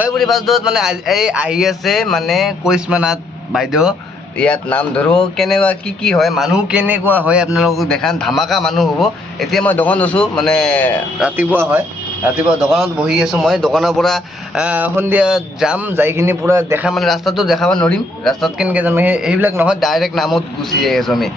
অভয়পুৰী বাছটোত মানে এই আহি আছে মানে কৰিশ্মা নাথ বাইদেউ ইয়াত নাম ধৰো কেনেকুৱা কি হয় মানুহ কেনেকুৱা হয় আপোনালোকক দেখাম ধামাকা মানুহ হ'ব এতিয়া মই দোকান আছোঁ মানে ৰাতিপুৱা দোকানত বহি আছোঁ মই দোকানৰ পৰা সন্ধিয়া যাম যাইখিনি পূৰা দেখা মানে ৰাস্তাটো দেখাব নোৱাৰিম ৰাস্তাত কেনেকৈ যাম সেইবিলাক নহয় ডাইৰেক্ট নামত গুচি যাই আছোঁ আমি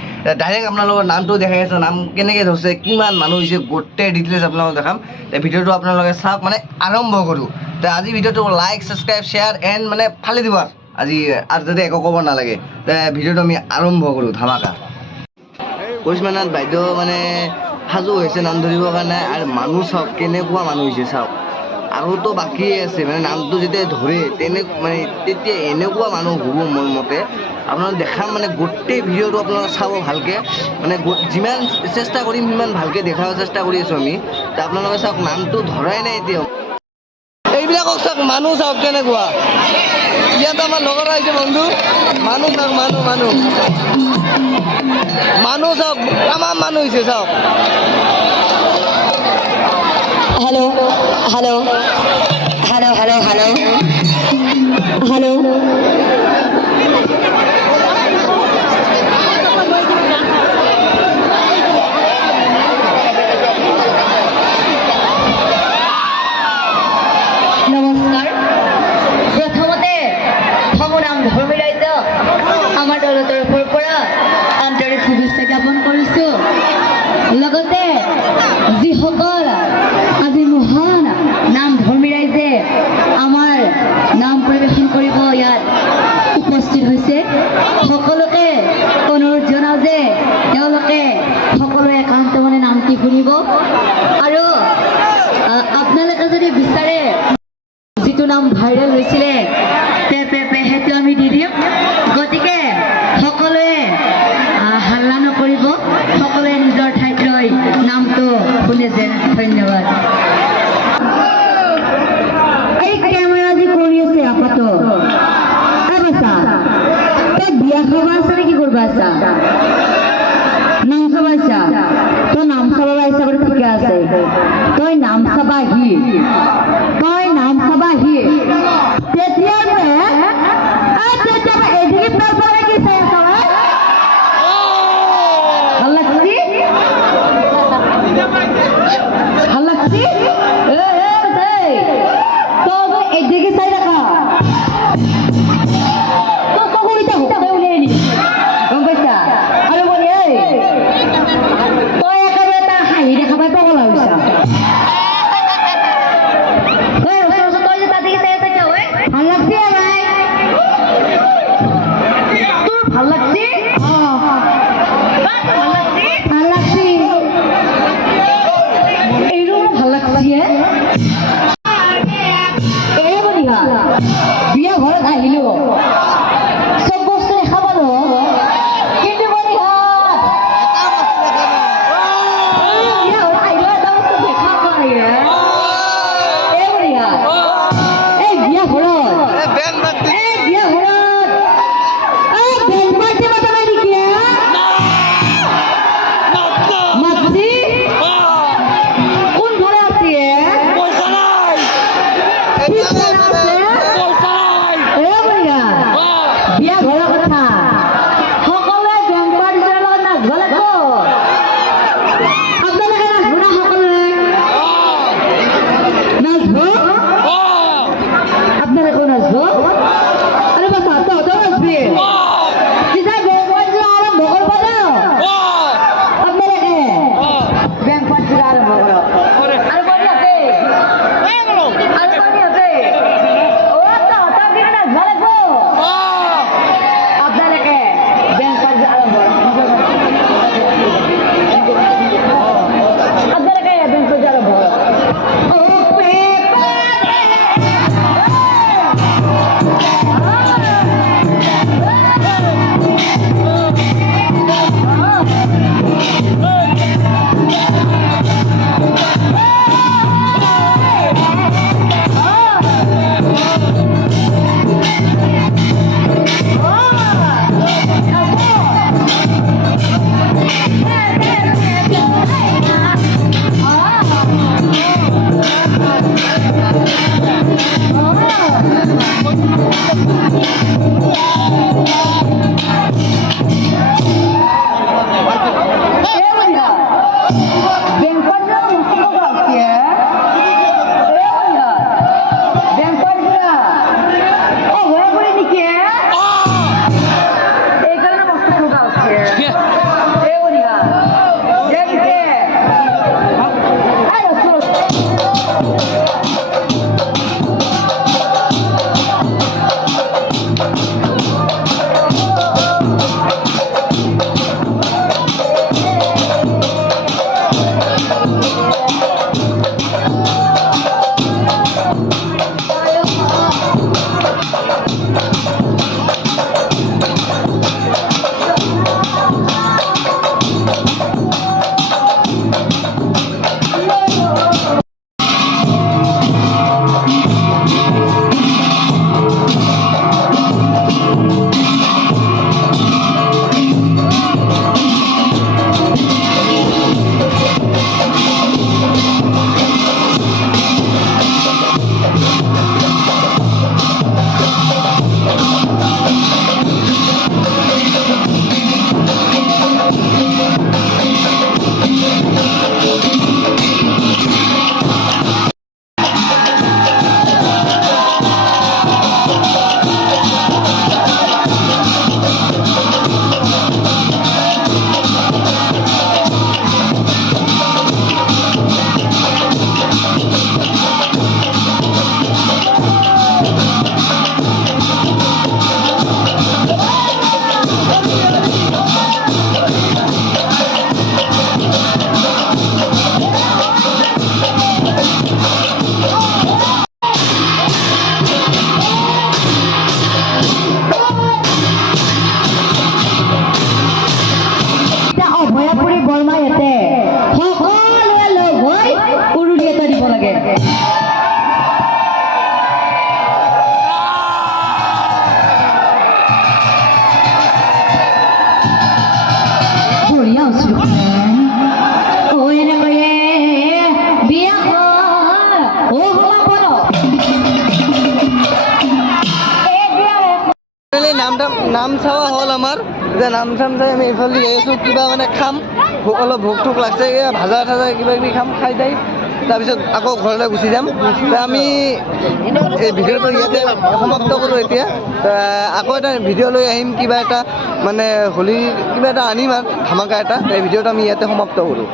ডাইৰেক্ট আপোনালোকৰ নামটো দেখাই আছোঁ নাম কেনেকৈ ধৰিছে কিমান মানুহ হৈছে গোটেই ডিটেইলছ আপোনালোকক দেখাম ভিডিঅ'টো আপোনালোকে চাওক মানে আৰম্ভ কৰোঁ আজি ভিডিঅ'টো লাইক ছাবস্ক্ৰাইব শ্বেয়াৰ এণ্ড মানে ফালি দিব আজি আৰু যাতে একো ক'ব নালাগে ভিডিঅ'টো আমি আৰম্ভ কৰোঁ ধামাকা কৰিশ্মা নাথ বাইদেউ মানে সাজু হৈছে নাম ধৰিবৰ কাৰণে আৰু মানুহ চাওক কেনেকুৱা মানুহ হৈছে চাওক আৰুতো বাকীয়ে আছে মানে নামটো যেতিয়া ধৰে মানে তেতিয়া এনেকুৱা মানুহ হ'ব মোৰ মতে আপোনালোক দেখাম মানে গোটেই ভিডিঅ'টো আপোনালোকে চাব ভালকৈ মানে যিমান চেষ্টা কৰিম সিমান ভালকৈ দেখাব চেষ্টা কৰি আছোঁ আমি আপোনালোকে চাওক নামটো ধৰাই নাই এতিয়াও এইবিলাকক চাওক মানুহ চাওক কেনেকুৱা ইয়াত আমাৰ লগৰ আহিছে বন্ধু মানুহ চাওক মানুহ চাওক তামাম মানুহ হৈছে চাওক hello hello hello hello hello hello नमस्कार प्रथमते भगवान धर्मिराज आमार दলৰ তৰফৰ পৰা আন্তৰিক শুভেচ্ছা জ্ঞাপন কৰিছোঁ লগতে যিসকল আজি মহান নাম ধৰ্মী ৰাইজে আমাৰ নাম পৰিৱেশন কৰিব ইয়াত উপস্থিত হৈছে সকলোকে অনুৰোধ জনাওঁ যে তেওঁলোকে সকলোৱে একান্ত মনে নামটি শুনিব আৰু আপোনালোকে যদি বিচাৰে যিটো নাম ভাইৰেল হৈছিলে সেইটো আমি দি দিম গতিকে সকলোৱে হাল্লা নকৰিব সকলোৱে নিজৰ ঠাইত লৈ নামটো শুনে যেন ধন্যবাদ এই কেমেৰা যি কৰি আছে আপাতো বাছা তই বিয়া খাব আছে নে কি কৰিব আছা নাম চাব আছা তই নাম চাব আহিছা বাৰু ঠিকে আছে তই নাম চাবাহি তেতিয়া এদিকে পেল পরে কি চাই আছা ভাল লাগছি তো এদিকে চাই রাখা তো চকুরিটা হুকাবে উলিয়ে নি গম পাইছা আৰু বলি তই একেবাৰে তাৰ হাঁহি দেখা পাই পগলা হৈছা তই যে তাদিকে চাই আছা কিয় ভাল লাগছি ভাই তোর ভাল লাগছি বিয়া ঘৰত আহিলো চব বস্তু দেখা পালো কিন্তু নেকি এইকাৰণে বস্তু থকা উঠে এই কৰিবা যেনকে অভয়াপুৰী বৰমা ইয়াতে সকলোৱে লগ হৈ উৰুলি এটা দিব লাগে বঢ়িয়া হৈছিল এনেকৈয়ে বিয়া নাম চাৱা হ'ল আমাৰ এতিয়া নাম চাম চাই আমি এইফালে যাই আছোঁ কিবা মানে খাম অলপ ভোক ঠোক লাগছে ভাজা ঠাজা কিবা কিবি খাম খাই যাই তাৰপিছত আকৌ ঘৰলৈ গুচি যাম আমি এই ভিডিঅ'টো ইয়াতে সমাপ্ত কৰোঁ এতিয়া আকৌ এটা ভিডিঅ' লৈ আহিম কিবা এটা মানে হোলী কিবা এটা আনিম আৰু ধামাকা এটা এই ভিডিঅ'টো আমি ইয়াতে সমাপ্ত কৰোঁ